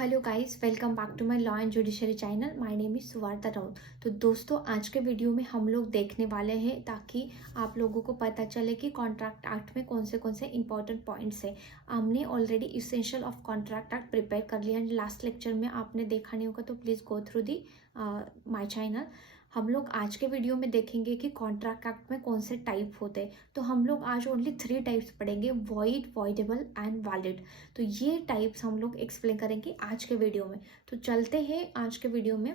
Hello guys, welcome back to my law and judiciary channel. My name is Suvarta Raut. तो दोस्तों, आज के video में हम लोग देखने वाले हैं ताकि आप लोगों को पता चले कि कॉन्ट्रैक्ट एक्ट में कौन से इंपॉर्टेंट पॉइंट्स है। हमने already essential of contract act prepare कर लिया है। लास्ट लेक्चर में आपने देखा नहीं होगा तो please go through the my channel. हम लोग आज के वीडियो में देखेंगे कि कॉन्ट्रैक्ट एक्ट में कौन से टाइप होते हैं। तो हम लोग आज ओनली 3 टाइप्स पढ़ेंगे, वॉइड, वॉइडेबल एंड वैलिड। तो ये टाइप्स हम लोग एक्सप्लेन करेंगे आज के वीडियो में। तो चलते हैं आज के वीडियो में।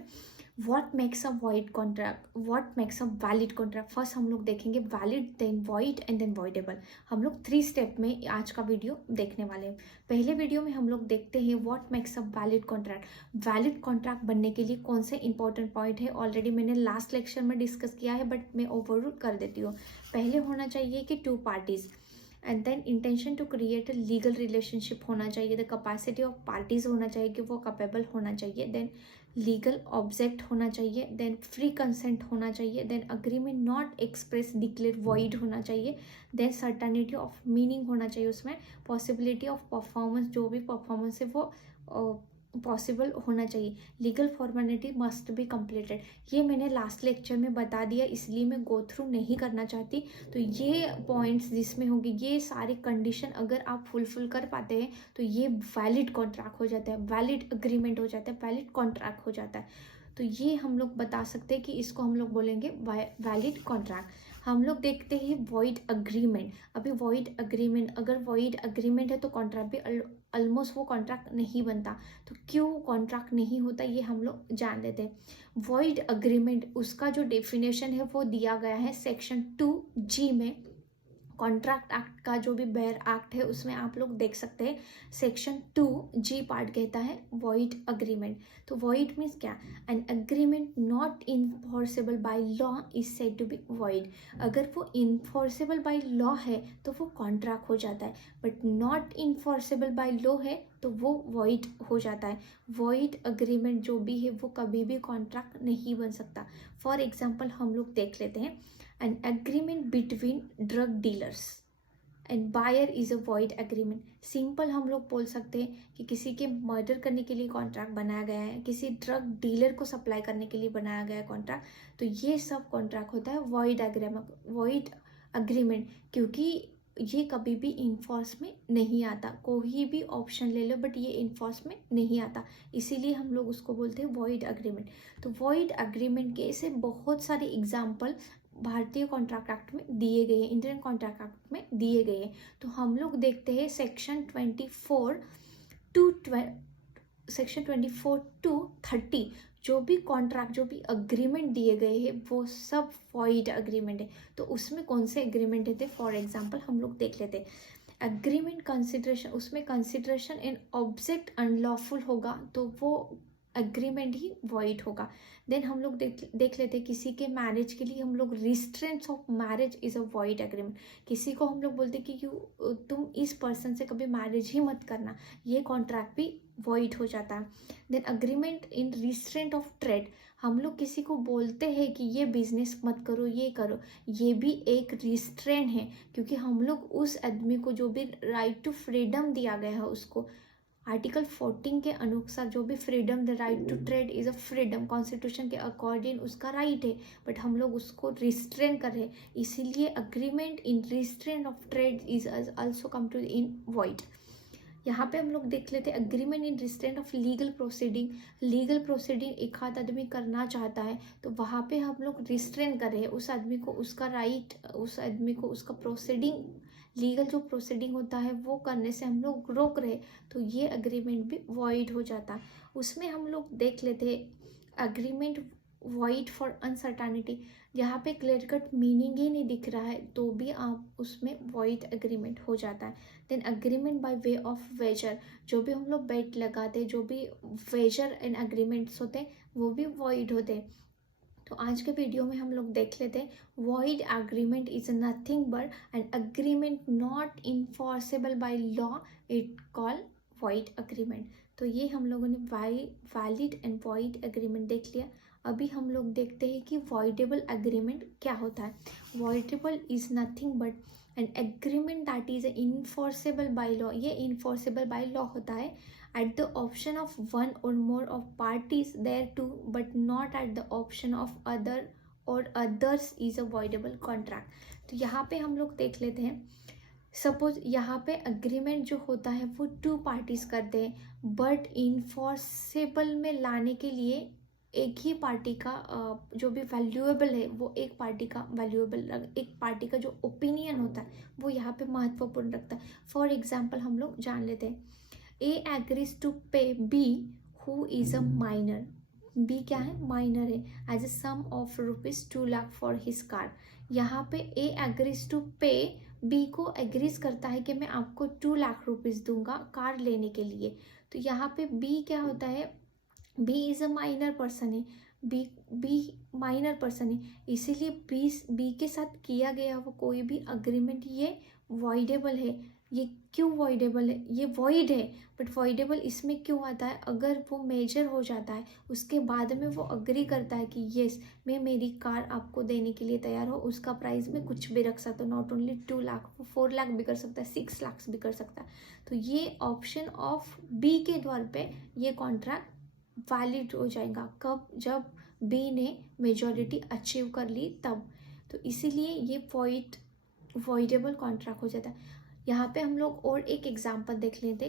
What makes a void contract, what makes a valid contract. First हम लोग देखेंगे valid, then void and then voidable. हम लोग 3 स्टेप में आज का वीडियो देखने वाले हैं। पहले वीडियो में हम लोग देखते हैं what makes a valid contract. Valid contract बनने के लिए कौन से इंपॉर्टेंट पॉइंट है, ऑलरेडी मैंने लास्ट लेक्चर में डिस्कस किया है, बट मैं ओवरऑल कर देती हूँ। पहले होना चाहिए कि 2 parties, and then intention to create a legal relationship होना चाहिए। द कैपेसिटी ऑफ पार्टीज होना चाहिए कि वो कैपेबल होना चाहिए। देन लीगल ऑब्जेक्ट होना चाहिए। देन फ्री कंसेंट होना चाहिए। Then agreement not express declare void होना चाहिए। देन सर्टेनिटी ऑफ मीनिंग होना चाहिए। उसमें पॉसिबिलिटी ऑफ परफॉर्मेंस, जो भी परफॉर्मेंस है वो पॉसिबल होना चाहिए। Legal formality must be completed. ये मैंने लास्ट लेक्चर में बता दिया, इसलिए मैं गो थ्रू नहीं करना चाहती। तो ये पॉइंट्स जिसमें होंगे, ये सारे कंडीशन अगर आप फुलफिल कर पाते हैं तो ये वैलिड कॉन्ट्रैक्ट हो जाता है, वैलिड अग्रीमेंट हो जाता है, वैलिड कॉन्ट्रैक्ट हो जाता है। तो ये हम लोग बता सकते हैं कि इसको हम लोग बोलेंगे वैलिड कॉन्ट्रैक्ट। हम लोग देखते हैं वॉइड अग्रीमेंट। अभी वॉइड अग्रीमेंट, अगर वॉइड अग्रीमेंट है तो कॉन्ट्रैक्ट भी ऑलमोस्ट वो कॉन्ट्रैक्ट नहीं बनता। तो क्यों कॉन्ट्रैक्ट नहीं होता ये हम लोग जान लेते हैं। वॉइड अग्रीमेंट, उसका जो डेफिनेशन है वो दिया गया है सेक्शन 2G में। कॉन्ट्रैक्ट एक्ट का जो भी बेयर एक्ट है उसमें आप लोग देख सकते हैं सेक्शन 2G पार्ट कहता है वॉइड अग्रीमेंट। तो वॉइड मीन्स क्या? An agreement not enforceable by law is said to be void. अगर वो इन्फोर्सेबल बाय लॉ है तो वो कॉन्ट्रैक्ट हो जाता है, but not enforceable by law है तो वो वॉइड हो जाता है। वॉइड अग्रीमेंट जो भी है वो कभी भी कॉन्ट्रैक्ट नहीं बन सकता। फॉर एग्जाम्पल हम लोग देख लेते हैं, an agreement between drug dealers and buyer is a void agreement। Simple हम लोग बोल सकते हैं कि किसी के मर्डर करने के लिए कॉन्ट्रैक्ट बनाया गया है, किसी ड्रग डीलर को सप्लाई करने के लिए बनाया गया है कॉन्ट्रैक्ट। तो ये सब कॉन्ट्रैक्ट होता है वॉइड अग्रीमेंट, क्योंकि ये कभी भी इन्फोर्स में नहीं आता। कोई भी ऑप्शन ले लो बट ये इन्फोर्स में नहीं आता, इसीलिए हम लोग उसको बोलते हैं वॉइड अग्रीमेंट। तो वॉइड अग्रीमेंट के ऐसे बहुत सारे एग्जाम्पल भारतीय कॉन्ट्रैक्ट एक्ट में दिए गए हैं, इंडियन कॉन्ट्रैक्ट एक्ट में दिए गए हैं। तो हम लोग देखते हैं सेक्शन 24 टू 30। जो भी कॉन्ट्रैक्ट, जो भी अग्रीमेंट दिए गए हैं वो सब वॉइड अग्रीमेंट है। तो उसमें कौन से अग्रीमेंट थे, फॉर एग्जांपल हम लोग देख लेते हैं। अग्रीमेंट कंसिडरेशन, उसमें कंसिडरेशन इन ऑब्जेक्ट अनलॉफुल होगा तो वो अग्रीमेंट ही वॉइड होगा। देन हम लोग देख लेते हैं किसी के मैरिज के लिए हम लोग restraints of marriage is a void agreement. किसी को हम लोग बोलते हैं कि तुम इस पर्सन से कभी मैरिज ही मत करना, ये कॉन्ट्रैक्ट भी वॉइड हो जाता है। Then agreement in restraint of trade, हम लोग किसी को बोलते हैं कि ये बिजनेस मत करो, ये करो, ये भी एक रिस्ट्रेंट है, क्योंकि हम लोग उस आदमी को जो भी राइट टू फ्रीडम दिया गया है उसको, आर्टिकल 14 के अनुसार जो भी freedom, the right to trade is a freedom, constitution के अकॉर्डिंग उसका राइट है, बट हम लोग उसको रिस्ट्रेन कर रहे हैं, इसीलिए agreement in restrain of trade is also come to in void. यहाँ पे हम लोग देख लेते हैं agreement in restraint of legal proceeding. Legal proceeding एक हाथ आदमी करना चाहता है तो वहाँ पे हम लोग रिस्ट्रेन कर रहे हैं उस आदमी को, उसका राइट, उस आदमी को उसका प्रोसीडिंग, लीगल जो प्रोसीडिंग होता है वो करने से हम लोग रोक रहे, तो ये अग्रीमेंट भी वॉइड हो जाता है। उसमें हम लोग देख लेते हैं अग्रीमेंट वॉइड फॉर अनसर्टेनिटी, जहाँ पे क्लियर कट मीनिंग ही नहीं दिख रहा है तो भी आप उसमें वॉइड अग्रीमेंट हो जाता है। Then agreement by way of wager, जो भी हम लोग बेट लगाते हैं, जो भी वेजर एंड अग्रीमेंट्स होते हैं वो भी वॉइड होते हैं। तो आज के वीडियो में हम लोग देख लेते हैं void agreement is nothing but N agreement not enforceable by law, it call void agreement. तो ये हम लोगों ने वैलिड एंड वॉइड एग्रीमेंट देख लिया। अभी हम लोग देखते हैं कि वॉइडेबल एग्रीमेंट क्या होता है। Voidable is nothing but an agreement that is enforceable by law, ये इन्फोर्सेबल बाय लॉ होता है at the option of one or more of parties thereto, but not at the option of other or others is a voidable contract। तो यहाँ पे हम लोग देख लेते हैं, सपोज यहाँ पे अग्रीमेंट जो होता है वो टू पार्टीज करते हैं, बट इन्फोर्सेबल में लाने के लिए एक ही पार्टी का जो भी वैल्यूएबल है वो एक पार्टी का वैल्यूएबल, एक पार्टी का जो ओपिनियन होता है वो यहाँ पे महत्वपूर्ण रखता है। फॉर एग्जाम्पल हम लोग जान लेते हैं, A agrees to pay B who is a minor. B क्या है? माइनर है। As a sum of ₹2 lakh for his car. यहाँ पे A agrees to pay, B को एग्रीज करता है कि मैं आपको 2 लाख रुपीज दूंगा कार लेने के लिए। तो यहाँ पे बी क्या होता है? B is a minor person है। बी माइनर पर्सन है, इसीलिए बी के साथ किया गया वो कोई भी अग्रीमेंट ये वॉइडेबल है। ये क्यों वॉइडेबल है? ये वॉइड है, बट वॉइडेबल इसमें क्यों आता है? अगर वो मेजर हो जाता है, उसके बाद में वो अग्री करता है कि येस मैं मेरी कार आपको देने के लिए तैयार हो, उसका प्राइस में कुछ भी रख सकता हूँ, नॉट ओनली 2 लाख, वो 4 लाख भी कर सकता है, 6 लाख भी कर सकता है। तो ये ऑप्शन ऑफ बी के द्वार पे ये कॉन्ट्रैक्ट वैलिड हो जाएगा। कब? जब बी ने मेजॉरिटी अचीव कर ली तब। तो इसीलिए ये वॉइडेबल कॉन्ट्रैक्ट हो जाता है। यहाँ पे हम लोग और एक एग्जांपल देख लेते।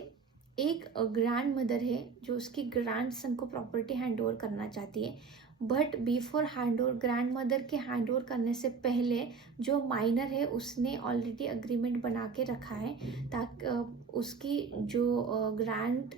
एक ग्रैंड मदर है जो उसकी ग्रैंड सन को प्रॉपर्टी हैंड ओवर करना चाहती है, but before hand over, grand mother के हैंड ओवर करने से पहले जो माइनर है उसने ऑलरेडी अग्रीमेंट बना के रखा है, ताकि उसकी जो ग्रैंड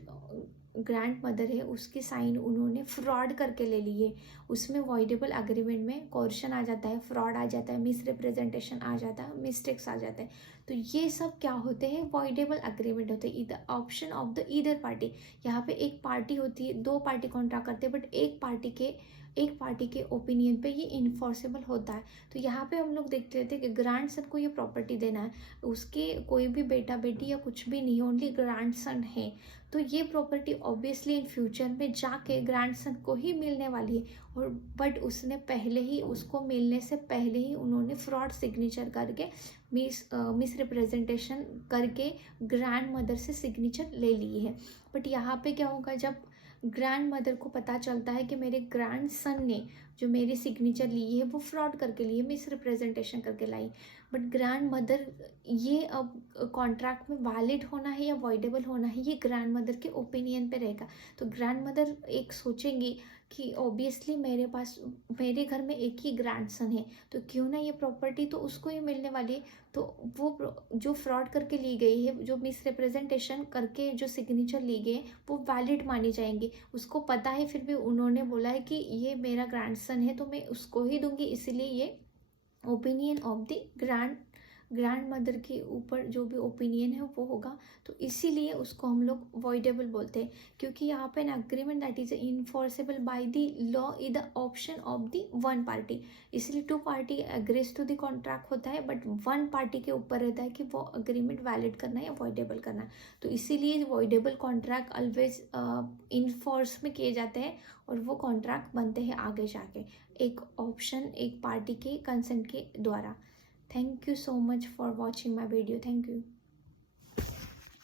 मदर है उसकी साइन उन्होंने फ्रॉड करके ले ली है। उसमें वॉइडेबल अग्रीमेंट में कोर्शन आ जाता है, फ्रॉड आ जाता है, मिस रिप्रेजेंटेशन आ जाता है, मिस्टेक्स आ जाते हैं। तो ये सब क्या होते हैं? वॉइडेबल अग्रीमेंट होते हैं। इधर option of the either party, यहाँ पे एक पार्टी होती है, दो पार्टी कॉन्ट्रैक्ट करते हैं, बट एक पार्टी के ओपिनियन पे ये इन्फोर्सेबल होता है। तो यहाँ पे हम लोग देखते रहते हैं कि ग्रैंड सन को ये प्रॉपर्टी देना है, उसके कोई भी बेटा बेटी या कुछ भी नहीं, ओनली ग्रैंड सन है। तो ये प्रॉपर्टी ऑब्वियसली इन फ्यूचर में जाके ग्रैंड सन को ही मिलने वाली है, और बट उसने पहले ही, उसको मिलने से पहले ही उन्होंने फ्रॉड सिग्नेचर करके मिस रिप्रेजेंटेशन करके ग्रैंड मदर से सिग्नेचर ले ली है। बट यहाँ पे क्या होगा? जब ग्रैंड मदर को पता चलता है कि मेरे ग्रैंड सन ने जो मेरी सिग्नेचर ली है वो फ्रॉड करके ली है, मिस रिप्रेजेंटेशन करके लाई, बट ग्रैंड मदर, ये अब कॉन्ट्रैक्ट में वैलिड होना है या वॉइडेबल होना है ये ग्रैंड मदर के ओपिनियन पे रहेगा। तो ग्रैंड मदर एक सोचेंगी कि ऑब्वियसली मेरे घर में एक ही ग्रैंड सन है, तो क्यों ना ये प्रॉपर्टी तो उसको ही मिलने वाली है। तो वो जो फ्रॉड करके ली गई है, जो मिस रिप्रेजेंटेशन करके जो सिग्नेचर ली गई है वो वैलिड मानी जाएंगी। उसको पता है, फिर भी उन्होंने बोला है कि ये मेरा ग्रैंड सन है तो मैं उसको ही दूंगी, इसीलिए ये opinion of the grand mother के ऊपर जो भी ओपिनियन है वो होगा। तो इसीलिए उसको हम लोग वॉइडेबल बोलते हैं, क्योंकि यहाँ पे an agreement that is enforceable by the law is the option of the one party. इसलिए two party agrees to the contract होता है, बट वन पार्टी के ऊपर रहता है कि वो अग्रीमेंट वैलिड करना है या वॉइडेबल करना है। तो इसीलिए वॉइडेबल कॉन्ट्रैक्ट ऑलवेज इन्फोर्स में किए जाते हैं, और वो कॉन्ट्रैक्ट बनते हैं आगे जाके एक ऑप्शन, एक पार्टी के कंसेंट के द्वारा। Thank you so much for watching my video. Thank you.